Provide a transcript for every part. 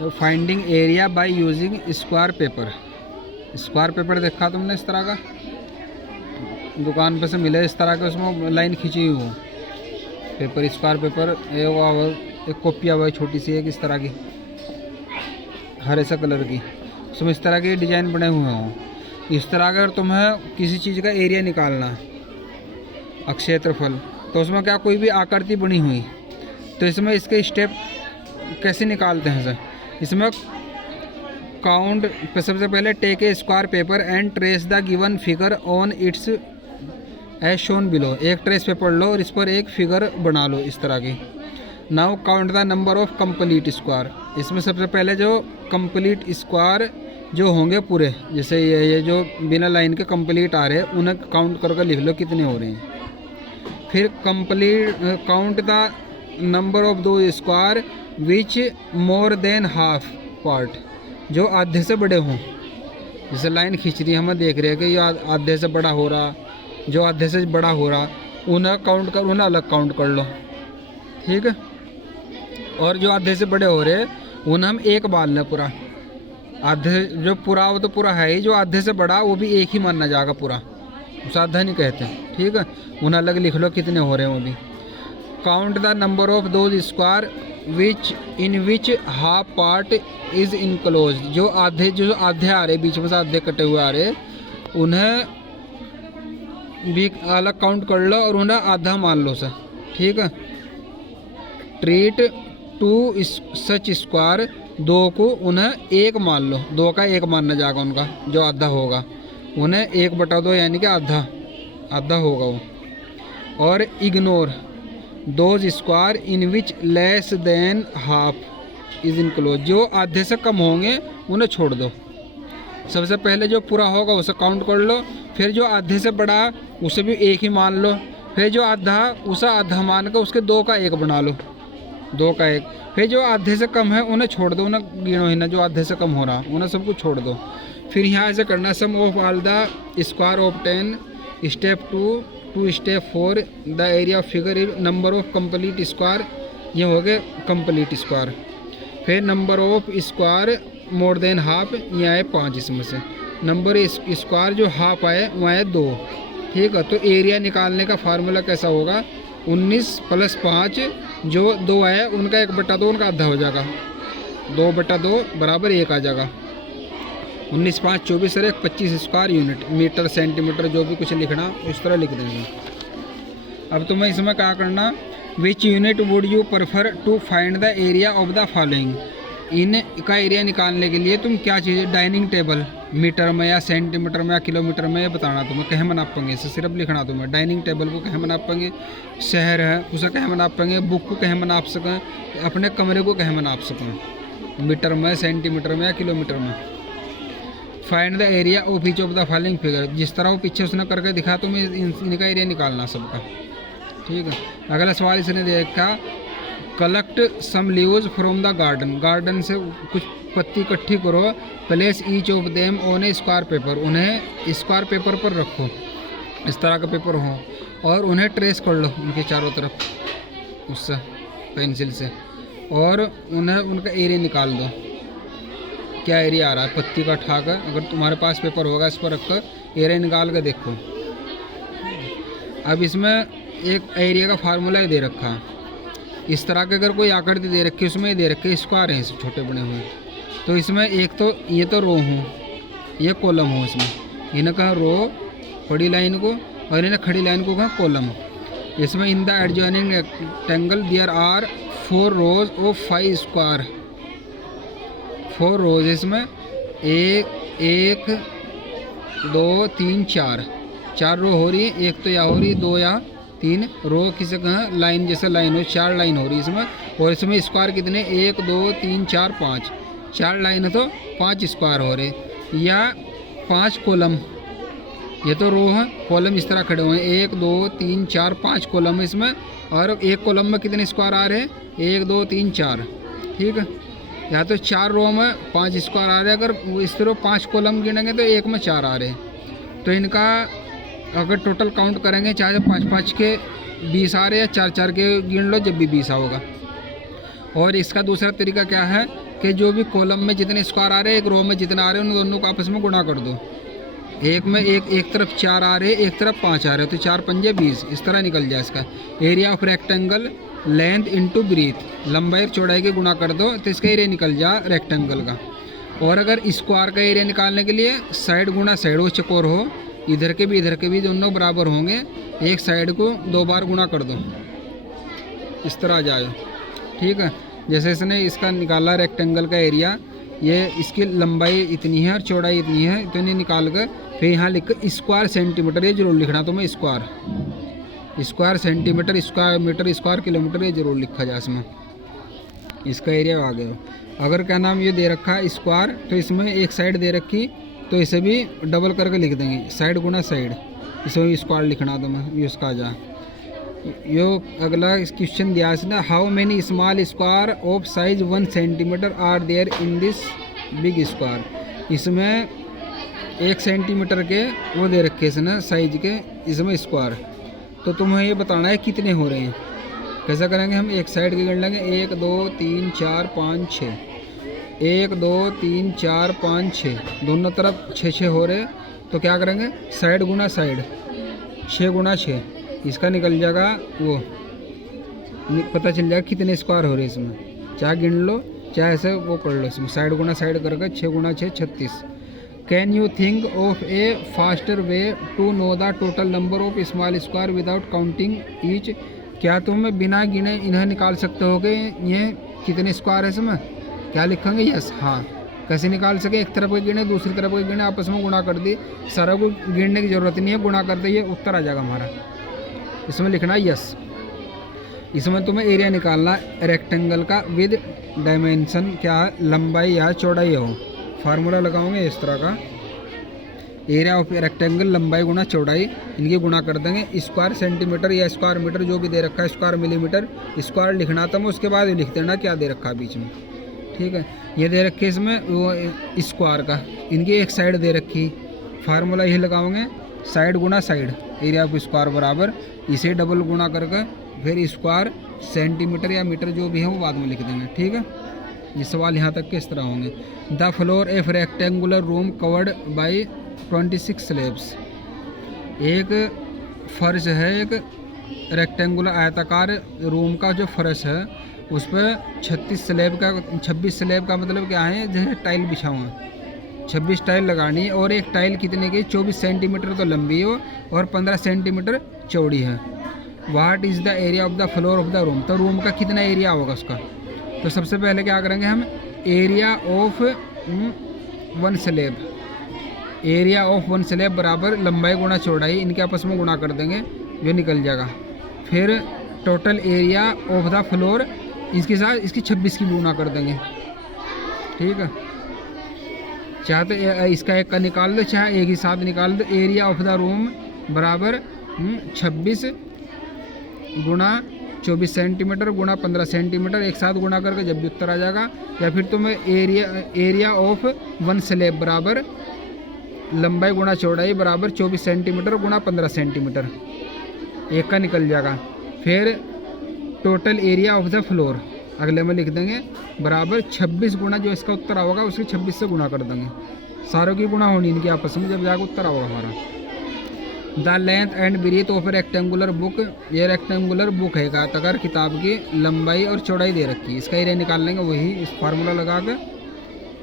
तो finding area by using square paper. Square paper देखा तुमने इस तरह का, दुकान पे से मिले इस तरह के, उसमें लाइन खींची हुई हो पेपर, स्क्वायर पेपर। एक कॉपी हुआ छोटी सी एक इस तरह की हरे से कलर की, उसमें इस तरह के डिजाइन बने हुए हों। इस तरह अगर तुम्हें किसी चीज़ का एरिया निकालना है, क्षेत्रफल, तो उसमें क्या कोई भी आकृति बनी हुई, तो इसमें इसके स्टेप कैसे निकालते हैं सर? इसमें काउंट पे सबसे पहले take a square paper and trace the given figure on its as shown below. एक ट्रेस पेपर लो और इस पर एक फिगर बना लो इस तरह की। Now count the number of complete square. इसमें सबसे पहले जो कंप्लीट स्क्वायर जो होंगे पूरे, जैसे ये जो बिना लाइन के कंप्लीट आ रहे हैं, उन्हें काउंट करके लिख लो कितने हो रहे हैं। फिर complete count the number of दो square which more than half part, जो आधे से बड़े हों। जैसे लाइन खींच रही है, हमें देख रहे हैं कि ये आधे से बड़ा हो रहा, जो आधे से बड़ा हो रहा उन्हें काउंट कर, उन्हें अलग काउंट कर लो, ठीक है। और जो आधे से बड़े हो रहे उन्हें हम एक बाल लें पूरा। आधे जो पूरा वो तो पूरा है ही, जो आधे से बड़ा वो भी एक ही मानना जाएगा पूरा, उसे आधा नहीं कहते, ठीक है। उन्हें अलग लिख लो कितने हो रहे हैं वो भी। Count the number of those square which in which half part is enclose. जो आधे आ रहे, बीच में से आधे कटे हुए आ रहे, उन्हें भी अलग काउंट कर लो और उन्हें आधा मान लो सर, ठीक है। ट्रीट टू सच स्क्वायर, दो को उन्हें एक मान लो, दो का एक मानना जाएगा उनका, जो आधा होगा उन्हें 1/2 यानी कि आधा होगा वो। और ignore those square in which less than half is enclose. जो आधे से कम होंगे उन्हें छोड़ दो। सबसे पहले जो पूरा होगा उसे काउंट कर लो, फिर जो आधे से बड़ा उसे भी एक ही मान लो, फिर जो आधा उसे आधा मान कर उसके 2 का 1 बना लो, 2 का 1। फिर जो आधे से कम है उन्हें छोड़ दो, उन्हें गिनो ही ना, जो आधे से कम हो रहा उन्हें सबको छोड़ दो। फिर यहाँ ऐसे करना, sum of all the square of 10, step 2 to step 4 the area of figure is number of complete square. ये हो गए कंप्लीट स्क्वायर। फिर number of square more than half, ये आए 5 इसमें से। नंबर स्क्वायर जो हाफ आए वो आए 2, ठीक है। तो एरिया निकालने का फार्मूला कैसा होगा? 19 + 5, जो 2 आया उनका 1/2 उनका आधा हो जाएगा, 2/2 बराबर 1 आ जाएगा। 19 × 5 = 24 और 1 25 स्क्वायर यूनिट, मीटर सेंटीमीटर जो भी कुछ लिखना उस तरह लिख देंगे। अब तुम्हें इसमें क्या करना, which unit would you prefer to find the area of the following. इन का एरिया निकालने के लिए तुम क्या चीज़ें, डाइनिंग टेबल मीटर में या सेंटीमीटर में या किलोमीटर में, ये बताना तुम्हें, कहे में नापेंगे, इसे सिर्फ लिखना तुम्हें। डाइनिंग टेबल को कहे में नापेंगे, शहर है उसे कहे में नापेंगे, बुक को कहे में नाप सकें, अपने कमरे को कहे में नाप सकें, मीटर में, सेंटीमीटर में या किलोमीटर में। Find the area of each of the following figure. जिस तरह वो पीछे उसने करके दिखा, तुम्हें इनका एरिया निकालना सबका, ठीक है। अगला सवाल इसने देखा, collect some leaves from the garden. Garden से कुछ पत्ती इकट्ठी करो, place each of them on a square paper. उन्हें स्क्वायर पेपर पर रखो, इस तरह का पेपर हो, और उन्हें ट्रेस कर लो उनके चारों तरफ उससे पेंसिल से, और उन्हें उनका एरिया निकाल दो। क्या एरिया आ रहा है पत्ती का उठाकर, अगर तुम्हारे पास पेपर होगा इस पर रखकर एरिया निकाल कर देखो। अब इसमें एक एरिया का फार्मूला दे रखा है, इस तरह के अगर कोई आकृति दे रखी है उसमें दे रखे स्क्वायर हैं छोटे बने हुए, तो इसमें एक तो ये तो रो हो, ये कॉलम हो, इसमें इन्हें कहा रो बड़ी लाइन को, और इन्हें खड़ी लाइन को कहा कॉलम। इसमें in the adjoining rectangle there are 4 rows of 5 square, 4 rows। इसमें 1 2 3 4 रो हो रही है, एक तो या हो रही, 2 या 3 रो, किसे कहें लाइन, जैसे लाइन हो, 4 लाइन हो रही है इसमें। और इसमें स्क्वायर कितने, 1 2 3 4 5, 4 लाइन है तो 5 स्क्वायर हो रहे, या 5 कॉलम। ये तो रो है, कॉलम इस तरह खड़े हुए हैं, 1 2 3 4 5 कॉलम है इसमें, और एक कॉलम में कितने स्क्वायर आ रहे हैं, 1 2 3 4, ठीक है। या तो 4 रो में 5 स्क्वायर आ रहे हैं, अगर इस तरह 5 कॉलम गिनेंगे तो 1 में 4 आ रहे हैं। तो इनका अगर टोटल काउंट करेंगे, चाहे 5-5 के 20 आ रहे हैं, या 4-4 के गिन लो जब भी 20 आओगा। और इसका दूसरा तरीका क्या है, कि जो भी कॉलम में जितने स्क्वायर आ रहे हैं, एक रो में जितना आ रहे हैं, उन दोनों को आपस में गुणा कर दो। एक में एक तरफ 4 आ रहे, एक तरफ 5 आ रहे, तो 4 पंजे 20, इस तरह निकल जाए इसका। Area of rectangle length into breadth, लंबाई और चौड़ाई के गुणा कर दो तो इसका एरिया निकल जा रेक्टेंगल का। और अगर स्क्वायर का एरिया निकालने के लिए साइड गुणा साइड, वो चकोर हो, इधर के भी दोनों बराबर होंगे, एक साइड को 2 बार गुणा कर दो, इस तरह आ जाए। ठीक है, जैसे इसने इसका निकाला रेक्टेंगल का एरिया, ये इसकी लंबाई इतनी है और चौड़ाई इतनी है, इतनी निकाल कर फिर यहाँ लिख स्क्वायर सेंटीमीटर, ये जरूर लिखना तुम्हें, square centimetre, square metre, square kilometre, ये जरूर लिखा जाए इसमें। इसका एरिया आ गया। अगर क्या नाम ये दे रखा है स्क्वायर, तो इसमें एक साइड दे रखी, तो इसे भी डबल करके लिख देंगे, साइड गुना साइड, इसमें स्क्वायर लिखना तुम्हें, ये उसका आ जा। यो अगला क्वेश्चन दिया इसने, how many small square of size 1 centimetre are there in this big square. इसमें 1 सेंटीमीटर के वो दे रखे इसने साइज के, इसमें स्क्वायर, तो तुम्हें ये बताना है कितने हो रहे हैं। कैसा करेंगे हम, एक साइड के गिन लेंगे, 1 2 3 4 5 6, 1 2 3 4 5 6, दोनों तरफ 6 6 हो रहे, तो क्या करेंगे साइड गुना साइड, 6 गुना 6, इसका निकल जाएगा वो, पता चल जाएगा कितने स्क्वायर हो रहे हैं इसमें। चाहे गिन लो चाहे ऐसे वो पढ़ लो, इसमें साइड गुना साइड करके 6 गुना 6 36। Can you think of a faster way to know the total number of small square without counting each. क्या तुम बिना गिने इन्हें निकाल सकते हो कि ये कितने स्क्वायर है इसमें? क्या लिखेंगे? यस। हाँ, कैसे निकाल सके? एक तरफ के गिने दूसरी तरफ के गिने, आपस में गुणा कर दी, सारा को गिनने की ज़रूरत नहीं है, गुणा कर दे, ये उत्तर आ जाएगा हमारा। इसमें लिखना है यस। इसमें तुम्हें एरिया निकालना है रेक्टेंगल का विद डायमेंशन, क्या है, लंबाई या चौड़ाई हो। फार्मूला लगाओगे इस तरह का, एरिया ऑफ रेक्टेंगल लंबाई गुना चौड़ाई, इनकी गुणा कर देंगे। स्क्वायर सेंटीमीटर या स्क्वायर मीटर जो भी दे रखा है, स्क्वायर मिलीमीटर, स्क्वायर लिखना था, उसके बाद ही लिख देना क्या दे रखा है बीच में। ठीक है, ये दे रखे इसमें वो स्क्वायर का, इनकी एक साइड दे रखी, फार्मूला यही लगाओगे, side Guna side, area of square बराबर, इसे डबल गुणा करके फिर स्क्वायर सेंटीमीटर या मीटर जो भी है वो बाद में लिख देंगे। ठीक है, ये सवाल यहाँ तक के इस तरह होंगे। The floor F rectangular room covered by 26 slabs. एक फर्श है, एक रेक्टेंगुलर आयताकार रूम का जो फर्श है उस पर 26 स्लैब का मतलब क्या है, जैसे टाइल बिछा हुआ है, 26 टाइल लगानी है, और एक टाइल कितने की, 24 सेंटीमीटर तो लंबी हो और 15 सेंटीमीटर चौड़ी है। What is the area of the floor of the room, तो रूम का कितना एरिया होगा उसका। तो सबसे पहले क्या करेंगे हम, area of 1 slab, area of 1 slab बराबर लंबाई गुणा चौड़ाई, इनके आपस में गुणा कर देंगे, जो निकल जाएगा। फिर total area of the floor, इसके साथ इसकी 26 की गुणा कर देंगे। ठीक है, चाहे तो इसका एक का निकाल दो, चाहे एक ही साथ निकाल दो। एरिया ऑफ द रूम बराबर 26 गुणा 24 सेंटीमीटर गुणा 15 सेंटीमीटर, एक साथ गुणा करके जब भी उत्तर आ जाएगा। या फिर तुम्हें एरिया ऑफ 1 स्लैब बराबर लंबाई गुणा चौड़ाई बराबर 24 सेंटीमीटर गुणा 15 सेंटीमीटर, एक का निकल जाएगा। फिर total area of the floor अगले में लिख देंगे बराबर 26 गुणा, जो इसका उत्तर होगा उसके 26 से गुणा कर देंगे, सारों की गुणा होनी इनकी आपस में, जब जाकर उत्तर होगा हमारा। The length and breadth of rectangular book, ये रेक्टेंगुलर बुक है आयताकार किताब की लंबाई और चौड़ाई दे रखी है, इसका एरिया निकाल लेंगे, वही इस फार्मूला लगा कर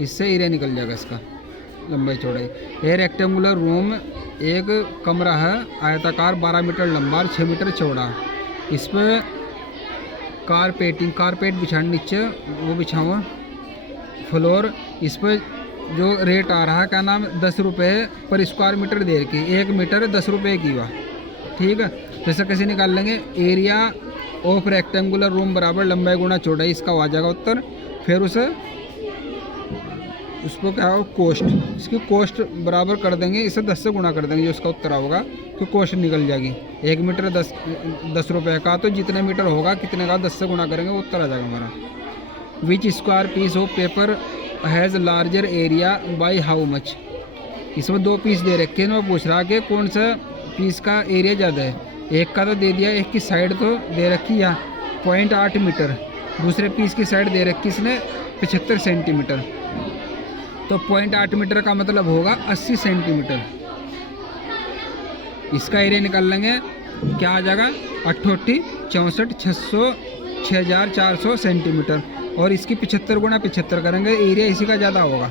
इससे एरिया निकल जाएगा इसका, लंबाई चौड़ाई। ये रेक्टेंगुलर रूम एक कमरा है आयताकार 12 मीटर लंबा और 6 मीटर चौड़ा, इस पर कारपेट बिछाने नीचे वो बिछा हुआ फ्लोर, इस पर जो रेट आ रहा है क्या नाम 10 रुपये पर स्क्वायर मीटर दे रखी, 1 मीटर 10 रुपये की हुआ। ठीक है, तो इसे कैसे निकाल लेंगे, एरिया ऑफ रेक्टेंगुलर रूम बराबर लंबाई गुणा चौड़ाई, इसका आ जाएगा उत्तर। फिर उसको क्या हो कोस्ट, इसकी कोस्ट बराबर कर देंगे, इसे 10 से गुणा कर देंगे, जो इसका उत्तर होगा तो कोस्ट निकल जाएगी। 1 मीटर 10 रुपये का, तो जितने मीटर होगा कितने का 10 से गुणा करेंगे वो उत्तर आ जाएगा हमारा। Which square piece of paper has larger area by how much. इसमें 2 पीस दे रखे हैं, मैं पूछ रहा कि कौन सा पीस का एरिया ज़्यादा है। एक का तो दे दिया, एक की साइड तो दे रखी है 0.8 मीटर, दूसरे पीस की साइड दे रखी इसने 75 सेंटीमीटर, तो 0.8 मीटर का मतलब होगा 80 सेंटीमीटर। इसका एरिया निकाल लेंगे, क्या आ जाएगा 88 64 600 6400 सेंटीमीटर, और इसकी 75 गुना 75 करेंगे, एरिया इसी का ज़्यादा होगा।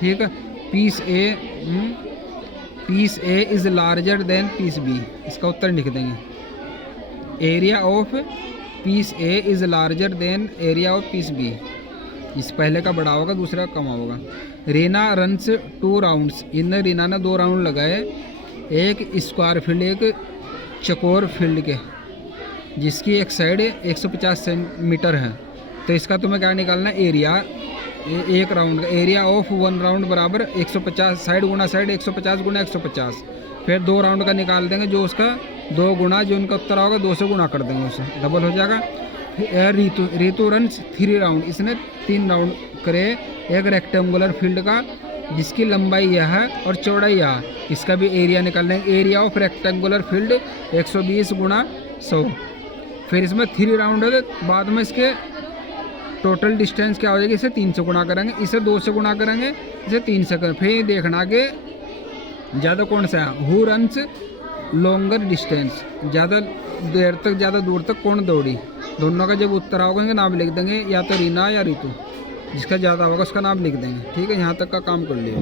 ठीक है, piece A is larger than piece B, इसका उत्तर लिख देंगे। Area of piece A is larger than area of piece B, इस पहले का बड़ा होगा, दूसरा का कम होगा। रीना रन्स 2 राउंड्स, इन रीना ने 2 राउंड लगाए, एक स्क्वायर फील्ड एक चकोर फील्ड के, जिसकी एक साइड 150 सेंटीमीटर है। तो इसका तुम्हें क्या निकालना है, एरिया एक राउंड का, एरिया ऑफ 1 राउंड बराबर 150 साइड गुना साइड 150 गुना 150, फिर 2 राउंड का निकाल देंगे, जो उसका 2 गुना जो उनका उत्तर होगा 2 से गुना कर देंगे, उसे डबल हो जाएगा। रीतू रन्स 3 राउंड, इसने 3 राउंड करे एक रेक्टेंगुलर फील्ड का, जिसकी लंबाई यह है और चौड़ाई यह है, इसका भी एरिया निकाल लेंगे। एरिया ऑफ रेक्टेंगुलर फील्ड 120 गुना 100, फिर इसमें 3 राउंड है, बाद में इसके टोटल डिस्टेंस क्या हो जाएगी, इसे 3 से गुना करेंगे, इसे 2 से गुना करेंगे, इसे 3 से करेंगे, फिर देखना कि ज़्यादा कौन सा है, हु रन्स लॉन्गर डिस्टेंस, ज़्यादा देर तक ज़्यादा दूर तक कौन दौड़ी। दोनों का जब उत्तर आओगे इनका नाम लिख देंगे, या तो रीना या रीतू, जिसका ज़्यादा होगा उसका नाम लिख देंगे। ठीक है, यहाँ तक का काम कर लिया।